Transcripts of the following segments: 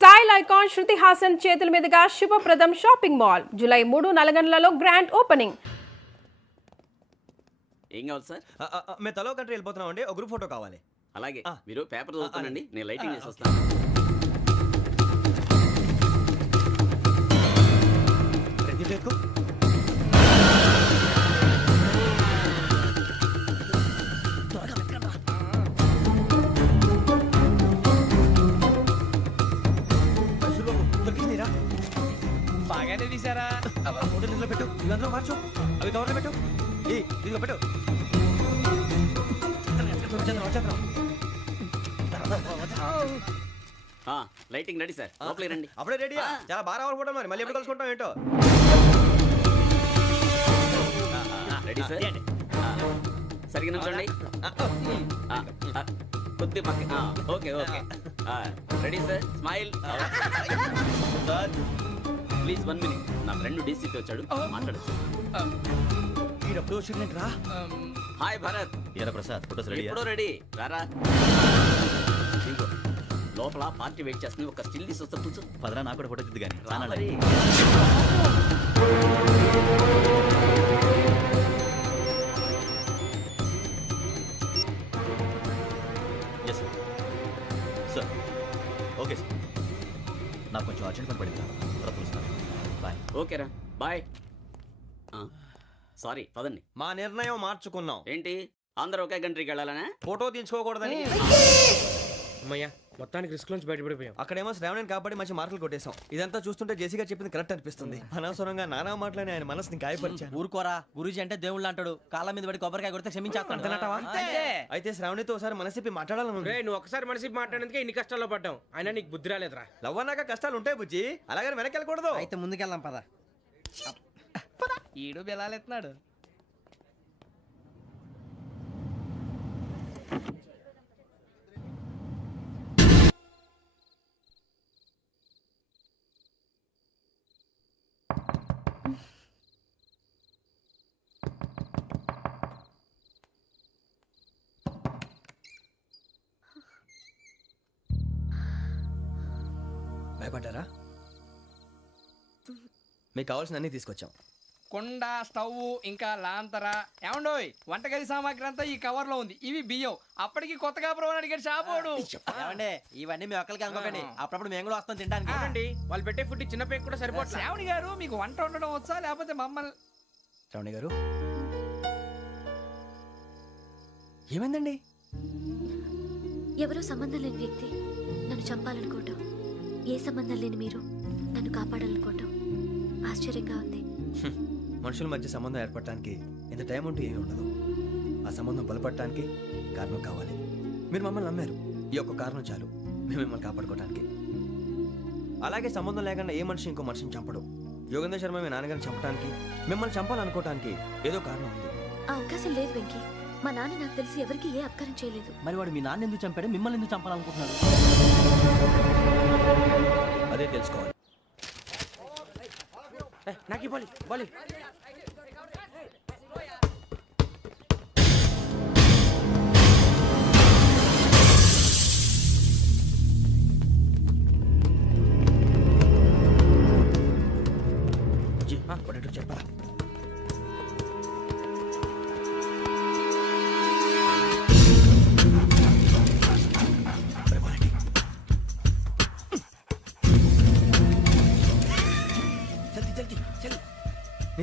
Style icon Shruti Haasan చేతుల మీదుగా Shubhapradam shopping mall July 3 నల్గొండలలో గ్రాండ్ ఓపెనింగ్. ఏం కావాలి సార్? మేము తలో కంట్రీ వెళ్ళిపోతున్నాం అండి. ఒక గ్రూప్ ఫోటో కావాలి. అలాగే మీరు పేపర్ చదువుతానండి, నేను లైటింగ్ చేసి వస్తాను. బాగానే తీసారా? ఫోటో ఇందులో పెట్టు, ఇవి అందులో మార్చు, అవి కవర్లో పెట్టు, ఇదిగో పెట్టు. లైటింగ్ రెడీ సార్, లోపలికి రండి. అప్పుడే రెడీ? చాలా బాగా రావాలి ఫోటో, మరి మళ్ళీ ఎప్పుడు కలుసుకుంటాం ఏంటో. రెడీ సార్, సరిగ్గా నుంచోండి. కొద్ది పక్క. Okay okay, ready sir. Smile. Please 1 minute. నా ఫ్రెండ్ డీసీకి వచ్చాడు, మాట్లాడచ్చు. Hi Bharat. Prasad photos ready? ఎప్పుడో రెడీ, రారా. ఇంకో లోపల పార్టీ వెయిట్ చేస్తుంది, ఒక స్టిల్ తీసి వస్తా కూర్చో. పదరా, నాకు కూడా ఫోటో తిద్దు కానీ. సార్ ఓకే సార్, నాకు కొంచెం అర్జెంట్ పని పడింది, తర్వాత పిలుస్తాను. బాయ్. ఓకేరా, బాయ్. సారీ, పదండి. మా నిర్ణయం మార్చుకున్నాం. ఏంటి, అందరూ ఒకే కంట్రీకి వెళ్ళాలనే? ఫోటో తీసుకోకూడదని. అమ్మయ్యా, మొత్తానికి రిస్క్ నుంచి బయటపడిపోయాం. అక్కడేమో శ్రావణిని కాబట్టి మంచి మార్కులు కొట్టేశాం. ఇదంతా చూస్తుంటే జేసీగా చెప్పింది కరెక్ట్ అనిపిస్తుంది. అనవసరంగా నానా మాటలని ఆయన మనసుని గాయపరిచాను. ఊరుకోరా, గురూజీ అంటే దేవుళ్ళు అంటాడు. కాళ్ళ మీద పడి కొబ్బరికాయ కొడితే క్షమించేస్తాను. అయితే శ్రావణితో ఒకసారి మనసిప్పి మాట్లాడాలను. నువ్వు ఒకసారి మనసి మాట్లాడేందుకే ఇన్ని కష్టాల్లో పడ్డాం. అయినా నీకు బుద్ధి రాలేదురా. లవ్ అన్నాక కష్టాలు ఉంటాయి బుజ్జి, అలాగని వెనక్కి వెళ్ళకూడదు. అయితే ముందుకెళ్దాం పద. ఈడు బెలాలెత్తున్నాడు. భయపడ్డారా? మీకు కావాల్సిన అన్ని తీసుకొచ్చాం. కుండ, స్టవ్, ఇంకా లాంతర. ఏమండోయ్, వంటగది సామాగ్రి అంతా ఈ కవర్ లో ఉంది. ఇవి బియ్యం. అప్పటికి కొత్తగా బ్రో అడిగాడు షాపోడు. ఏమండి, ఇవన్నీ మీ ఒక్కరికి అనుకోకండి, అప్పుడప్పుడు మేము కూడా వస్తాం తినడానికి. చూడండి, వాళ్ళు పెట్టే ఫుడ్ చిన్న పేక్ కూడా సరిపోతుంది. శ్రావణి గారు, మీకు వంట వండడం వచ్చా లేకపోతే మమ్మల్ని? శ్రావణి గారు ఏమైందండి? ఎవరో సంబంధం లేని వ్యక్తి నన్ను చంపాలనుకోవటం, ఏ సంబంధం లేని మీరు నన్ను కాపాడాలనుకోవటం ఆశ్చర్యంగా ఉంది. మనుషుల మధ్య సంబంధం ఏర్పడటానికి ఇంత టైం ఉంటూ ఏమీ ఉండదు. ఆ సంబంధం బలపడటానికి కారణం కావాలి. మీరు మమ్మల్ని నమ్మారు, ఈ ఒక్క కారణం చాలు మేము మిమ్మల్ని కాపాడుకోవడానికి. అలాగే సంబంధం లేకుండా ఏ మనిషి ఇంకో మనిషిని చంపడు. యోగేంద్ర శర్మ మీ నాన్నగారిని చంపడానికి, మిమ్మల్ని చంపాలనుకోవటానికి ఏదో కారణం ఉంది. ఆ అవకాశం లేదు వెంకీ. మా నాన్న నాకు తెలిసి ఎవరికి ఏ అపకారం చేయలేదు. మరి వాడు మీ నాన్న ఎందుకు చంపాడు, మిమ్మల్ని ఎందుకు చంపాలనుకుంటున్నాడు? అదే తెలుసుకోవాలి. నాకు బాలి బాలి. చెప్పరా?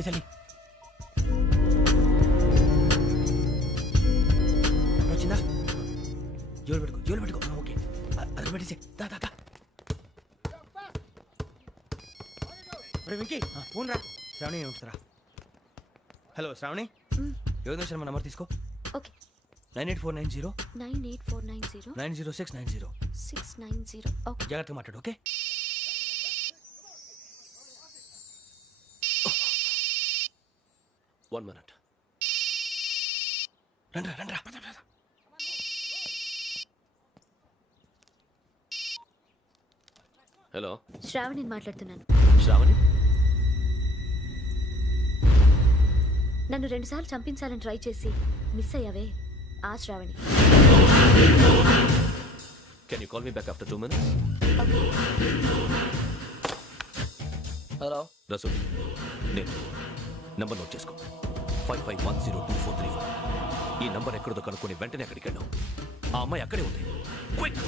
చలి వచ్చిందా? జోలు పెట్టుకో, జోలు పెట్టుకో. ఓకే, అది పెట్టేసి వెంకీ ఫోన్ రా. శ్రావణి ఏమిటరా? హలో శ్రావణి, యోగేంద్ర శర్మ నంబర్ తీసుకో. ఓకే. 98490 98490 90690. 690. ఓకే, జాగ్రత్తగా మాట్లాడు. Okay, one minute. రండ్రా రండ్రా. హలో, శ్రావణిని మాట్లాడుతున్నాను. శ్రావణి, నన్ను 2 సార్లు చంపించాలని ట్రై చేసి మిస్ అయ్యావే, ఆ Shravani. Can you call me back after 2 minutes? Okay. Hello Rasool నేను నంబర్ నోట్ చేసుకో 55102435. ఈ నంబర్ ఎక్కడదో కనుక్కొని వెంటనే అక్కడికి వెళ్ళాం. ఆ అమ్మాయి అక్కడే ఉంది. క్విక్!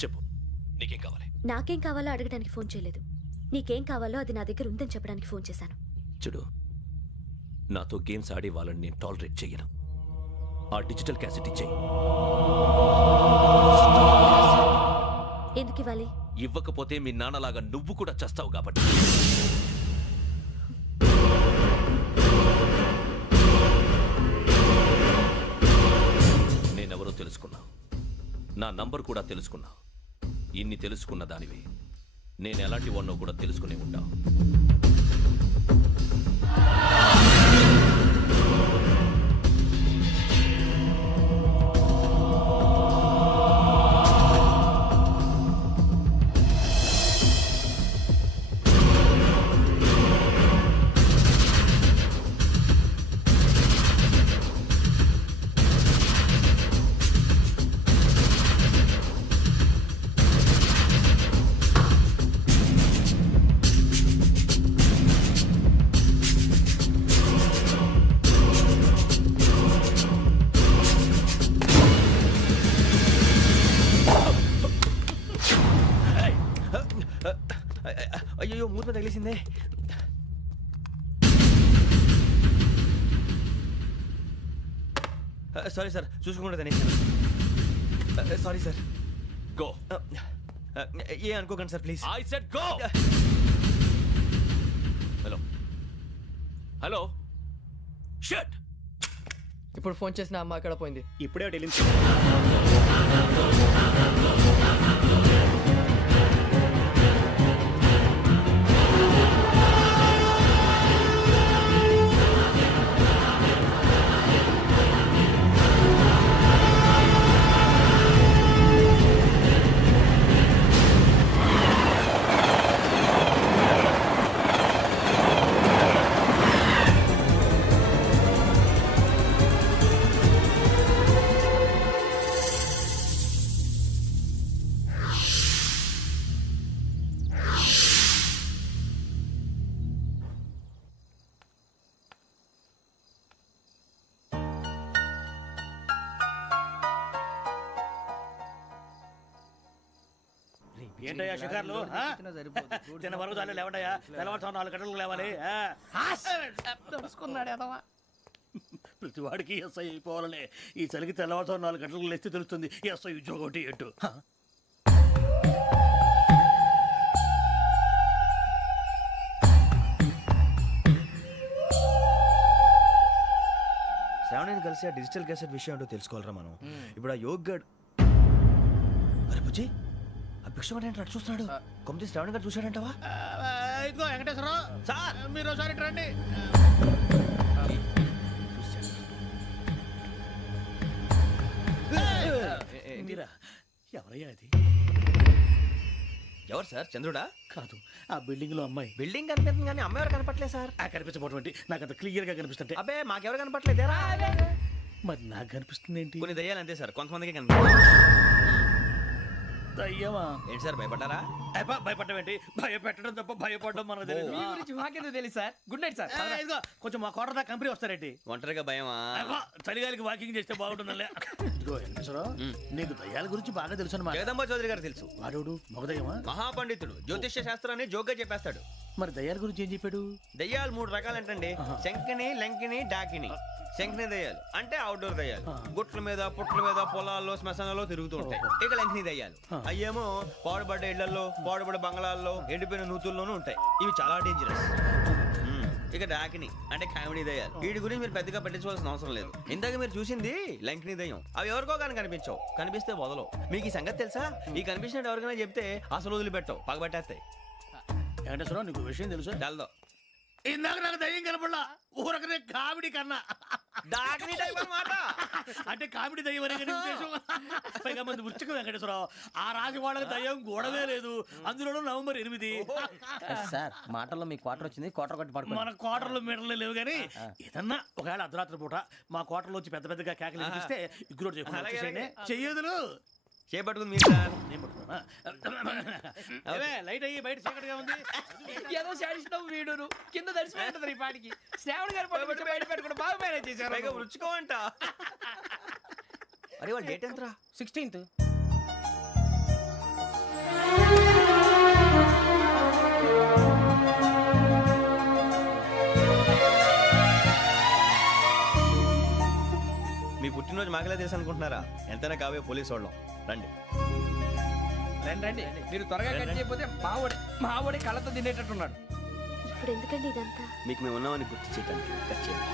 చెప్పు, నీకేం కావాలి? నాకేం కావాలో అడగడానికి ఫోన్ చేయలేదు. నీకేం కావాలో అది నా దగ్గర ఉందని చెప్పడానికి ఫోన్ చేశాను. చూడు, నాతో గేమ్స్ ఆడే వాళ్ళని నేను టాలరేట్ చెయ్యను. ఆ డిజిటల్ క్యాసెట్ ఇచ్చేయి. ఎందుకు ఇవ్వాలి? ఇవ్వకపోతే మీ నాన్నలాగా నువ్వు కూడా చస్తావు కాబట్టి. నేనెవరో తెలుసుకున్నా, నా నంబర్ కూడా తెలుసుకున్నా. ఇన్ని తెలుసుకున్న దానివి నేను ఎలాంటి వాడినో కూడా తెలుసుకునే ఉంటా. అయ్యో, మూత మీద తగిలేసిందే. సారీ సార్, చూసుకోకుండా తినేసాను. Sorry sir. గో. ఏ అనుకోకండి sir, please. I said go. Hello hello. Shut. ఇప్పుడు ఫోన్ చేసిన అమ్మ అక్కడ పోయింది. ఇప్పుడే వెళ్ళింది. ఏంటయ్యా షికార్లు? తిన్న వరకు చాలు లేవండయ్యా. తెల్లవారుతో 4 గంటలకు లేవాలి. తెలుసుకున్నాడు ఎదవా. ప్రతి వాడికి ఎస్ఐ అయిపోవాలనే ఈ చలికి తెల్లవారుతో 4 గంటలకు లేస్తే తెలుస్తుంది ఎస్ఐ ఉద్యోగం ఒకటి ఎటు. శ్రావణిని కలిసి ఆ డిజిటల్ క్యాసెట్ విషయం ఏంటో తెలుసుకోవాలరా మనం. ఇప్పుడు ఆ యోగ్ గడ్. అరే బుజ్జి, ఆ భిక్షం అంటే అటు చూస్తున్నాడు. కొమ్మతి శ్రావణి గారు చూశాడంటావా? ఇదిగో వెంకటేశ్వరరావు సార్, మీరు ఒకసారి ఇటు రండి. మీరా? ఎవరయ్యా అది? ఎవరు సార్? చంద్రుడా? కాదు, ఆ బిల్డింగ్ లో అమ్మాయి. బిల్డింగ్ కనిపిస్తుంది కానీ అమ్మాయి ఎవరు కనపట్లేదు సార్. ఆ కనిపించబోటువంటి నాకు అంత క్లియర్ గా కనిపిస్తుంటే. అబ్బే, మాకెవరు కనపట్లేదేరా? మరి నాకు కనిపిస్తుంది ఏంటి? కొన్ని దయ్యాలు అంతే సార్, కొంతమందికి కనిపిస్తుంది. అయ్యమా ఏంటి సార్, భయపడ్డారా? భయపడడం ఏంటి? భయపెట్టడం తప్ప భయపడడం మనకు తెలియదు. మీ గురించి మాకేదో తెలుసు సార్. Good night sir. ఇదిగో కొంచెం మా కోట దాకా కంపెనీ వస్తారేంటి? ఒంటరిగా భయమా? చలిగాలికి వాకింగ్ చేస్తే బాగుంటుందిలే. ఇదిగో వెంకటేశ్వరరావు, నీకు దయ్యాల గురించి బాగా తెలుసు అన్నమాట. జగదంబ చౌదరి గారు తెలుసు. వాడు మగదయ్యమా? మహాపండితుడు, జ్యోతిష్య శాస్త్రాన్ని జోగ్గా చెప్పేస్తాడు. మరి దయ్యాల గురించి ఏం చెప్పాడు? దయ్యాలు 3 రకాలంటండి. శంకిని, లంకిని, డాకిని. శంకిని దయ్యాలు అంటే అవుట్డోర్ దయ్యాలు, గుట్ల మీద పుట్ల మీద పొలాల్లో శ్మశానాల్లో తిరుగుతూ ఉంటాయి. ఇక లంకిని దయ్యాలు అయ్యేమో పాడుబడ్డ ఇళ్లలో, పాడుబడ్డ బంగ్లాల్లో, ఎండిపోయిన నూతుల్లోనూ ఉంటాయి. ఇవి చాలా డేంజరస్. ఇక డాకిని అంటే కామెడీ దయ్యాలు. వీటి గురించి మీరు పెద్దగా పట్టించుకోవాల్సిన అవసరం లేదు. ఇందాక మీరు చూసింది లంకిని దయ్యం. అవి ఎవరికో కానీ కనిపించవు, కనిపిస్తే వదలవు. మీకు ఈ సంగతి తెలుసా? ఈ కనిపించినట్టు ఎవరికైనా చెప్తే అసలు వదిలిపెట్టవు, పగబట్టేస్తాయి. వెంకటేశ్వరరావు, నీకు విషయం తెలుసు? డల్దో ఇందాక నాకు దయ్యం కనపడలా, ఊరకనే కామెడీ కన్నా. డాకిని టైప్ అన్నమాట. అంటే కామెడీ దయ్యం అనే కదా ఉద్దేశం. పైగా మంది వృచ్చిక వెంకటేశ్వరరావు ఆ రాజు వాళ్ళకి దయ్యం గోడవే లేదు. అందులోనూ నవంబర్ 8. సార్ మాటల్లో మీ క్వార్టర్ వచ్చింది, క్వార్టర్ కొట్టి పడుకో. మన కోటర్లు మీటర్లు లేవు కానీ ఏదన్నా ఒకవేళ అర్ధరాత్రి పూట మా కోటర్లో వచ్చి పెద్ద పెద్దగా కేకలు వినిపిస్తే ఇగ్గురు చెయ్యదులు చేపట్టుకుంది మీరు సార్. నేను పట్టుకున్నా. అవే, లైట్ అయ్యి బయట చీకటిగా ఉంది. ఏదో శాడిస్తావు వీడును కింద దర్శనం ఈ పాటికి శ్రావణ్ గారు పట్టుకొచ్చి బయట పెట్టుకుంటే బాగా మేనేజ్ చేశారు. పైగా రుచుకోమంట. అరే వాళ్ళ డేట్ ఎంతరా? 16th. మీ పుట్టినరోజు మాకలే తెలుసు అనుకుంటున్నారా? ఎంతైనా కావే పోలీసు వాళ్ళం. రండి రండి మీరు త్వరగా కట్ చేయకపోతే మావడి కళ్ళతో తినేటట్టున్నాడు. ఇప్పుడు ఎందుకండి ఇదంతా? మీకు మేము ఉన్నామని గుర్తు చేయడానికి కట్ చేయండి.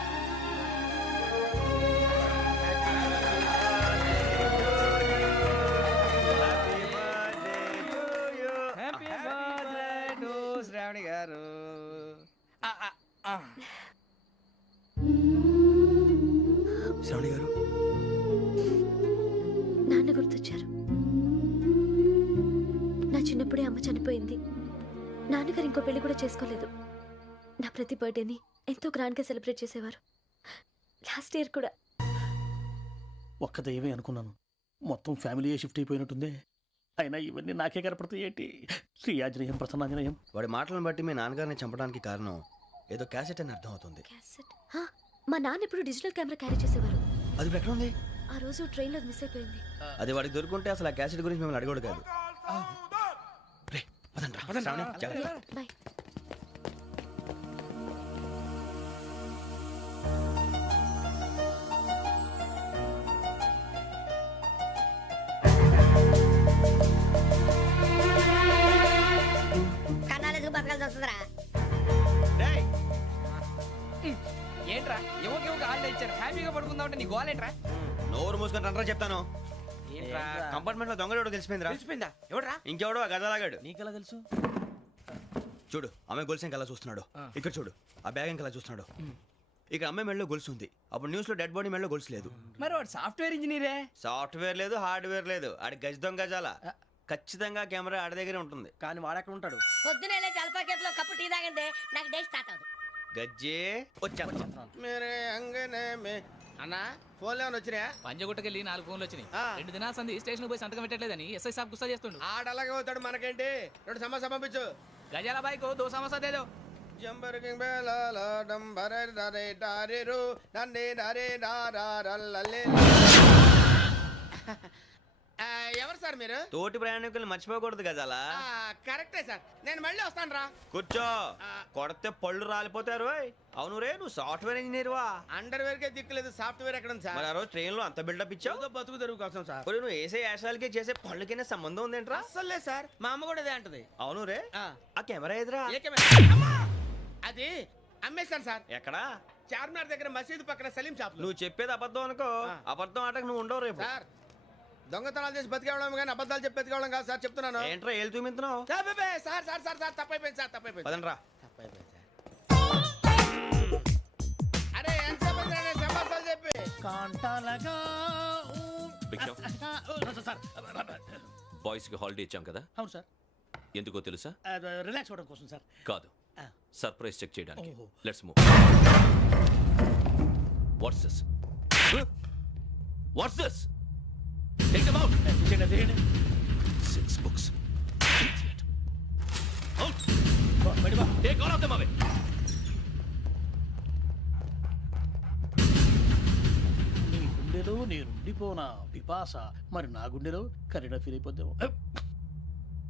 హ్యాపీ బర్త్డే టు శ్రావణి గారు. శ్రావణి గారు నాన్న గుర్తొచ్చారు. నా చిన్నప్పుడే అమ్మ చనిపోయింది. నాన్నగారు ఇంకో పెళ్లి కూడా చేసుకోలేదు. నా ప్రతి బర్త్డేని ఎంతో గ్రాండ్గా సెలబ్రేట్ చేసేవారు. లాస్ట్ ఇయర్ కూడా. ఒక్క దయ్యమే అనుకున్నాను, మొత్తం ఫ్యామిలీయే షిఫ్ట్ అయిపోయినట్టుందే. అయినా ఇవన్నీ నాకే కనపడతాయి ఏంటి? శ్రీ ఆంజనేయం ప్రసన్నాంజనేయం. వాడి మాటలను బట్టి మీ నాన్నగారిని చంపడానికి కారణం ఏదో క్యాసెట్ అని అర్థం అవుతుంది. క్యాసెట్? మా నాన్న ఇప్పుడు డిజిటల్ కెమెరా క్యారీ చేసేవారు. అది ఇప్పుడు ఎక్కడ ఉంది? ఆ రోజు ట్రైన్లో మిస్ అయిపోయింది. అది వాడికి దొరుకుంటే అసలు ఆ క్యాసెట్ గురించి మిమ్మల్ని అడగడు కాదు. రే, పదండ్రా. శ్రావణి, జాగ్రత్త. బాయ్. డేయ్, ఏంట్రా ఎవరికి హాలిడే ఇచ్చారు, హ్యాపీగా పడుకుందాం అంటే నీ గోలేంట్రా? నోరు మూసుకొని రండ్రా చెప్తాను. ఏంట్రా కంపార్ట్మెంట్ లో దొంగడు తెలిసిపోయిందిరా. తెలిసిపోయిందా? ఎవడ్రా? ఇంకెవడో ఆ గదలాగాడు. నీకెలా తెలుసు? చూడు, ఆమె గొలుసు ఇంకలా చూస్తున్నాడు. ఇక్కడ చూడు, ఆ బ్యాగ్ ఇంకలా చూస్తున్నాడు. ఇక్కడ అమ్మాయి మెడలో గొలుసు ఉంది. అప్పుడు న్యూస్ లో డెడ్ బాడీ మెడలో గొలుసు లేదు. మరి వాడు సాఫ్ట్వేర్ ఇంజనీరే. సాఫ్ట్వేర్ లేదు, హార్డ్వేర్ లేదు. ఆడి గజ దొంగ గజాల. ఖచ్చితంగా కెమెరా ఆడి దగ్గరే ఉంటుంది. కానీ వాడెక్కడ ఉంటాడు? పొద్దునే జలపాకేట్లో కప్పు టీ తాగిందే నాకు డే స్టార్ట్ అవుతుంది. గజ్జే వచ్చా. మేరే అంగనే మే అన్నా ఫోన్లో ఏమైనా వచ్చినాయా? పంజగుట్టకెళ్ళి 4 ఫోన్లు వచ్చినాయి. 2 దినాల సంది స్టేషన్ పోయి సంతకం పెట్టలేదని ఎస్ఐ సాబ్ గుస్తా చేస్తుండు. ఆడలాగే పోతాడు, మనకేంటి? 2 సమస్య పంపించు. గజాల బైక్ 2 సమస్య దేదో. జంబర్ కింగ్ బేలాల డంబరే డరే డారిరు నన్నే డరే డారల్లలే. ఎవరు సార్ మీరు? తోటి ప్రయాణికులు మర్చిపోకూడదు గజాల. కరెక్టే సార్, నేను మళ్ళీ వస్తాను రా. కూర్చో, కొడితే పళ్ళు రాలిపోతారు. అవును రే, నువ్వు సాఫ్ట్వేర్ ఇంజనీర్ వా? అండర్వేర్ కే దిక్కులేదు, సాఫ్ట్వేర్ ఎక్కడ ఉంది మరి సార్? ఆ రోజు ట్రైన్ లో అంత బిల్డప్ ఇచ్చావు. బతుకు తెరుగు కోసం సార్. ఒరేయ్, నువ్వు వేసే యాశాలకి చేసే పళ్ళకైనా సంబంధం ఉందేంట్రా? అస్సలు లేదు సార్, మా అమ్మ కూడా అదే అంటది. అవును రే, ఆ. ఆ కెమెరా ఎదురా? ఏ కెమెరా? అమ్మా! అది అమ్మేశాను సార్. ఎక్కడా? చార్మినార్ దగ్గర మసీదు పక్కన సలీం షాప్. నువ్వు చెప్పేది అబద్ధం అనుకో. అబద్ధం ఆటకు నువ్వు ఉండవు రేపు. సార్, దొంగతనాలు చేసి బతికేవడం కానీ అబద్ధాలు చెప్పి బతికేవడం కాదు సార్, చెప్తున్నాను. ఏంట్రా ఏళ్ళు చూపించినావు? Sir sir sir sir sir తప్పైపోయింది సార్, తప్పైపోయింది. పదండ్రా. తప్పైపోయింది సార్. అరే ఎంతసేపు అయింది రా నేను సమాసాలు చెప్పి? కాంటాలగా భిక్షం, సార్. బాయ్స్ కి హాలిడే ఇచ్చాం కదా, అవును సార్, ఎందుకో తెలుసా? రిలాక్స్ అవ్వడం కోసం సార్. కాదు, సర్ప్రైజ్ చెక్ చేయడానికి. ఓహో. Let's move. What's this? What's this? Take them out. తీయండి. 6 books. Idiot. Out. బయట బా. Take all of them away. నీ గుండెలో నేనుండిపోనా పిపాస, మరి నా గుండెలో కరీడా ఫీల్ అయిపోద్దాము.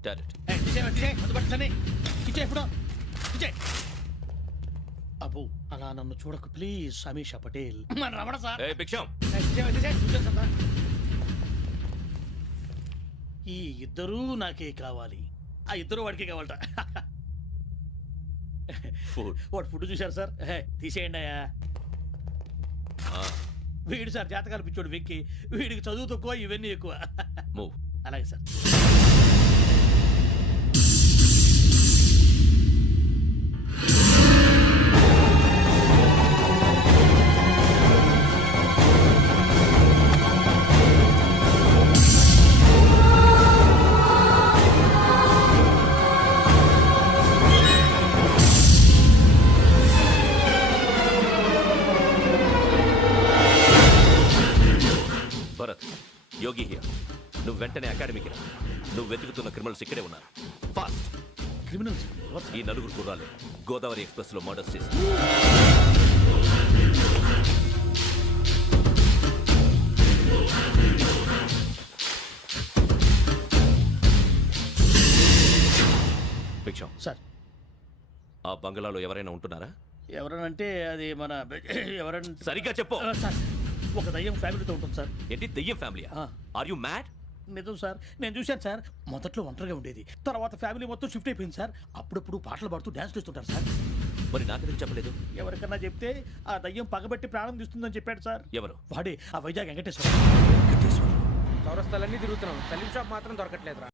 Direct. అబ్బో, అలా నన్ను చూడకు ప్లీజ్. సమీషా పటేల్ మన రమణ సార్. Hey, భిక్షం. ఈ ఇద్దరూ నాకే కావాలి, ఆ ఇద్దరు వాడికే కావాలట. Food. వాడు ఫుడ్ చూశారు సార్. తీసేయండి అయ్యా. వీడు సార్ జాతకాలు పిచ్చోడు వెక్కి, వీడికి చదువు తక్కువ, ఇవన్నీ ఎక్కువ. Move. అలాగే సార్. Yogi here. నువ్వు వెంటనే అకాడమీకి రా. నువ్వు వెతుకుతున్న క్రిమినల్స్ ఇక్కడే ఉన్నారు. ఫాస్ట్. క్రిమినల్స్ ఈ నలుగురు కుర్రాలు గోదావరి ఎక్స్ప్రెస్ లో మర్డర్స్ చేసి భిక్షం, సార్ ఆ బంగ్లాలో ఎవరైనా ఉంటున్నారా? ఎవరనంటే అది మన ఎవరన్నా సరిగ్గా చెప్పు. సార్ ఒక దయ్యం ఫ్యామిలీతో ఉంటుంది సార్. ఏంటి దెయ్యం ఫ్యామిలీ? ఆ. Are you mad? నిజం సార్, నేను చూశాను సార్. మొదట్లో ఒంటరిగా ఉండేది, తర్వాత ఫ్యామిలీ మొత్తం షిఫ్ట్ అయిపోయింది సార్. అప్పుడప్పుడు పాటలు పాడుతూ డ్యాన్స్ చేస్తుంటారు సార్. మరి నాకెందుకు చెప్పలేదు? ఎవరికన్నా చెప్తే ఆ దయ్యం పగబెట్టి ప్రాణం తీస్తుందని చెప్పాడు సార్. ఎవరు? వాడే ఆ వైజాగ్ వెంకటేశ్వర. చౌరస్తాలన్నీ తిరుగుతున్నాం, సలీం షాప్ మాత్రం దొరకట్లేదురా.